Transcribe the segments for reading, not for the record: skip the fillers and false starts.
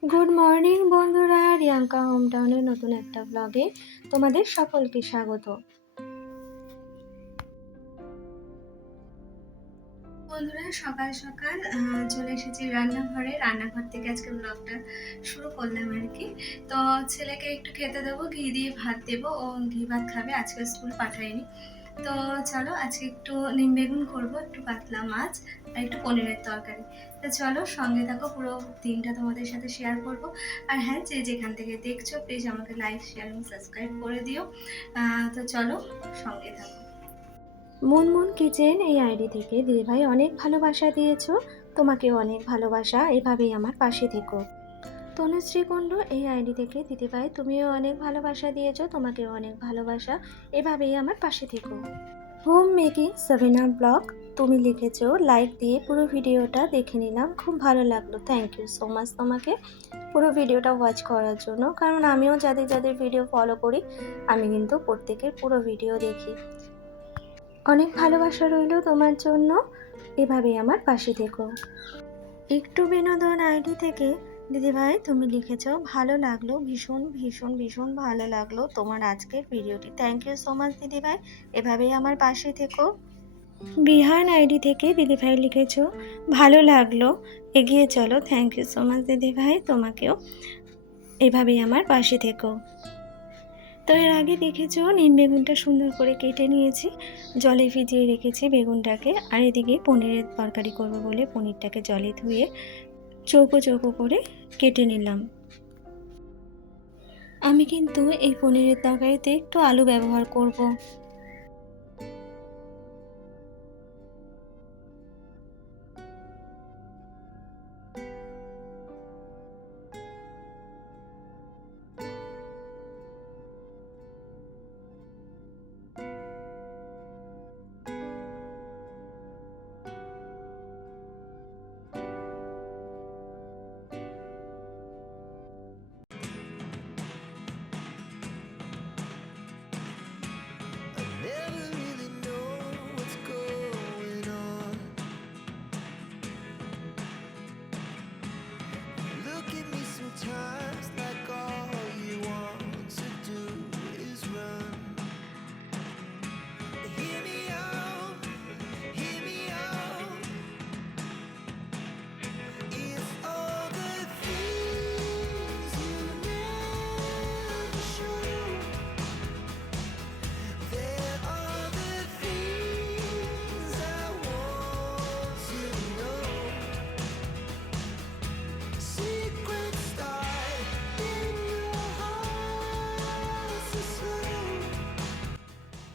Good morning বন্ধুরা, Riyanka home টাউনের নতুন একটা ব্লগে তোমাদের সকলকে স্বাগত। বন্ধুরা, সকাল সকাল চলে এসেছি রান্নাঘর থেকে আজকে ব্লগটা শুরু করলাম আর কি। তো ছেলেকে একটু খেতে দেবো, ঘি দিয়ে ভাত দেবো, ও ঘি ভাত খাবে, আজকে স্কুল পাঠাইনি। তো চলো আজকে একটু নিম বেগুন করবো, একটু কাতলা মাছ আর একটু পনিরের তরকারি। তো চলো সঙ্গে থাকো, পুরো দিনটা তোমাদের সাথে শেয়ার করব। আর হ্যাঁ, যে যেখান থেকে দেখছো প্লিজ আমাকে লাইক, শেয়ার এবং সাবস্ক্রাইব করে দিও। তো চলো সঙ্গে থাকো। মুনমুন কিচেন এই আইডি থেকে দিদিভাই অনেক ভালোবাসা দিয়েছো, তোমাকেও অনেক ভালোবাসা, এভাবেই আমার পাশে থেকো। তনুশ্রী কুণ্ডু এই আইডি থেকে দিদিভাই তুমিও অনেক ভালোবাসা দিয়েছো, তোমাকেও অনেক ভালোবাসা, এভাবেই আমার পাশে থেকো। হোম মেকিং সাবিনা ব্লগ তুমি লিখেছো, লাইক দিয়ে পুরো ভিডিওটা দেখে নিলাম, খুব ভালো লাগলো, থ্যাংক ইউ সো মাচ তোমাকে পুরো ভিডিওটা ওয়াচ করার জন্য। কারণ আমিও যাদের যাদের ভিডিও ফলো করি, আমি কিন্তু প্রত্যেকের পুরো ভিডিও দেখি। অনেক ভালোবাসা রইল তোমার জন্য, এভাবেই আমার পাশে থেকো। একটু বিনোদন আইডি থেকে দিদিভাই তুমি লিখেছ, ভালো লাগলো, ভীষণ ভীষণ ভীষণ ভালো লাগলো তোমার আজকের ভিডিওটি, থ্যাংক ইউ সো মাচ দিদিভাই, এভাবেই আমার পাশে থেকো। বিহান আইডি থেকে দিদিভাই লিখেছ, ভালো লাগলো, এগিয়ে চলো, থ্যাংক ইউ সো মাচ দিদিভাই, তোমাকেও এভাবেই আমার পাশে থেকো। তো এর আগে দেখেছো নিম বেগুনটা সুন্দর করে কেটে নিয়েছি, জলে ভিজিয়ে রেখেছি বেগুনটাকে, আর এদিকে পনিরের তরকারি করবো বলে পনিরটাকে জলে ধুয়ে চৌকো চৌকো করে কেটে নিলাম। আমি কিন্তু এই পনিরের তরকারিতে একটু আলু ব্যবহার করব। Sometimes like all you want to do is run. Hear me out, hear me out. It's all the things you never show. There are the things I want to know. Secrets start in your heart so slow.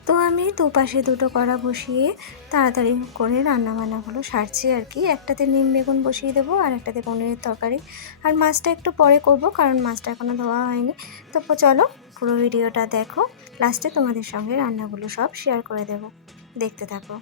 তো আমি দুপাশে দুটো কড়া বসিয়ে তাড়াতাড়ি করে রান্নাবান্নাগুলো সারছি আর কি। একটাতে নিম বেগুন বসিয়ে দেবো, আর একটাতে পনিরের তরকারি, আর মাছটা একটু পরে করব কারণ মাছটা এখনও ধোয়া হয়নি। তো চলো পুরো ভিডিওটা দেখো, লাস্টে তোমাদের সঙ্গে রান্নাগুলো সব শেয়ার করে দেব, দেখতে থাকো।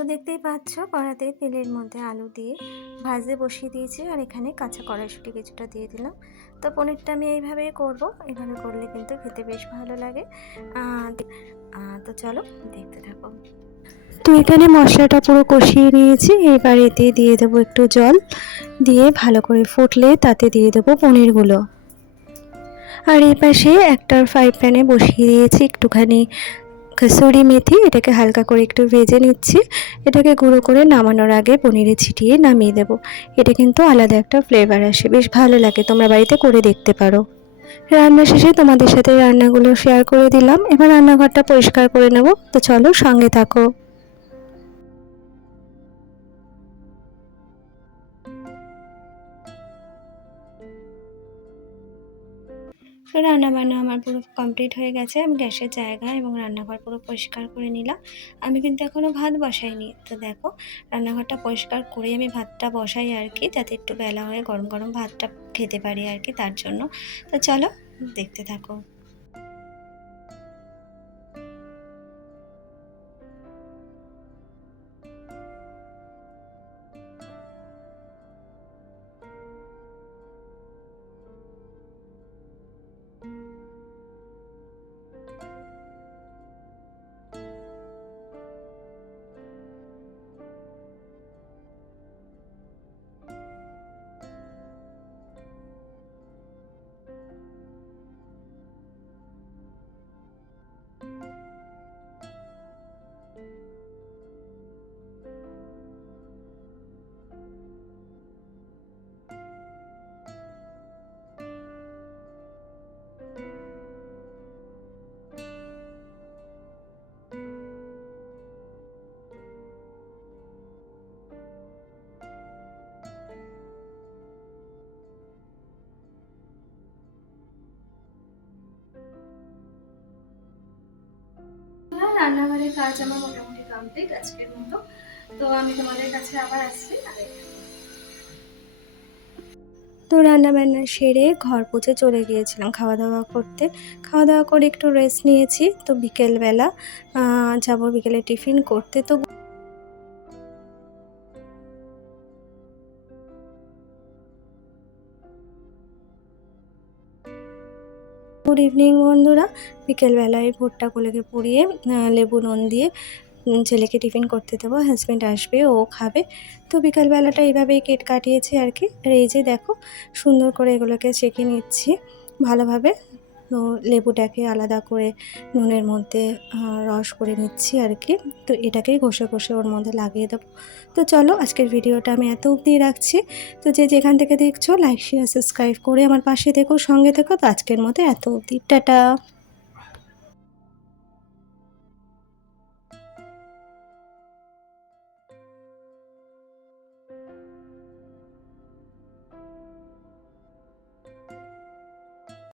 তো দেখতেই পাচ্ছ কড়াতে তেলের মধ্যে আলু দিয়ে ভাজতে বসিয়ে দিয়েছি, আর এখানে কাঁচা কড়াইশুঁটি কিছুটা দিয়ে দিলাম। তো পনিরটা আমি এইভাবেই করব, এইভাবে করলে কিন্তু খেতে বেশ ভালো লাগে। তো চলো দেখতে থাকো। তো এখানে মশলাটা পুরো কষিয়ে নিয়েছি, এবার এতে দিয়ে দেবো একটু জল, দিয়ে ভালো করে ফুটলে তাতে দিয়ে দেবো পনিরগুলো। আর এই পাশে একটা ফ্রাই প্যানে বসিয়ে দিয়েছি একটুখানি কসুরি মেথি, এটাকে হালকা করে একটু ভেজে নিচ্ছি। এটাকে গুঁড়ো করে নামানোর আগে পনিরে ছিটিয়ে নামিয়ে দেব, এটা কিন্তু আলাদা একটা ফ্লেভার আসে, বেশ ভালো লাগে, তোমরা বাড়িতে করে দেখতে পারো। রান্না শেষে তোমাদের সাথে রান্নাগুলো শেয়ার করে দিলাম, এবার রান্নাঘরটা পরিষ্কার করে নেব, তো চলো সঙ্গে থাকো। তো রান্নাবান্না আমার পুরো কমপ্লিট হয়ে গেছে। আমি গ্যাসের জায়গা এবং রান্নাঘর পুরো পরিষ্কার করে নিলাম। আমি কিন্তু এখনও ভাত বসাইনি। তো দেখো রান্নাঘরটা পরিষ্কার করেই আমি ভাতটা বসাই আর কি, যাতে একটু বেলা হয়ে গরম গরম ভাতটা খেতে পারি আর কি, তার জন্য। তো চলো দেখতে থাকো। রান্নাঘরের কাজ আমার মোটামুটি কমপ্লিট আজকের মতো। তো আমি তোমাদের কাছে আবার আসছি। তো রান্নাবান্না সেরে ঘর পুছে চলে গিয়েছিলাম খাওয়া দাওয়া করতে। খাওয়া দাওয়া করে একটু রেস্ট নিয়েছি। তো বিকেলবেলা যাবো বিকেলে টিফিন করতে। তো গুড ইভিনিং বন্ধুরা। বিকেলবেলায় ভুট্টা কোলেকে পুড়িয়ে লেবু নুন দিয়ে ছেলেকে টিফিন করতে দেবো। হাজব্যান্ড আসবে, ও খাবে। তো বিকালবেলাটা এইভাবেই কেট কাটিয়েছি আর কি। আর এই যে দেখো সুন্দর করে এগুলোকে চেকে নিচ্ছি ভালোভাবে। তো লেবুটাকে আলাদা করে নুনের মধ্যে রস করে নিচ্ছি আর কি। তো এটাকেই ঘষে ঘষে ওর মধ্যে লাগিয়ে দেবো। তো চলো আজকের ভিডিওটা আমি এত অবধি রাখছি। তো যে যেখান থেকে দেখছো লাইক শেয়ার সাবস্ক্রাইব করে আমার পাশে থেকো, সঙ্গে থেকো। তো আজকের মতো এত অবধি, টাটা।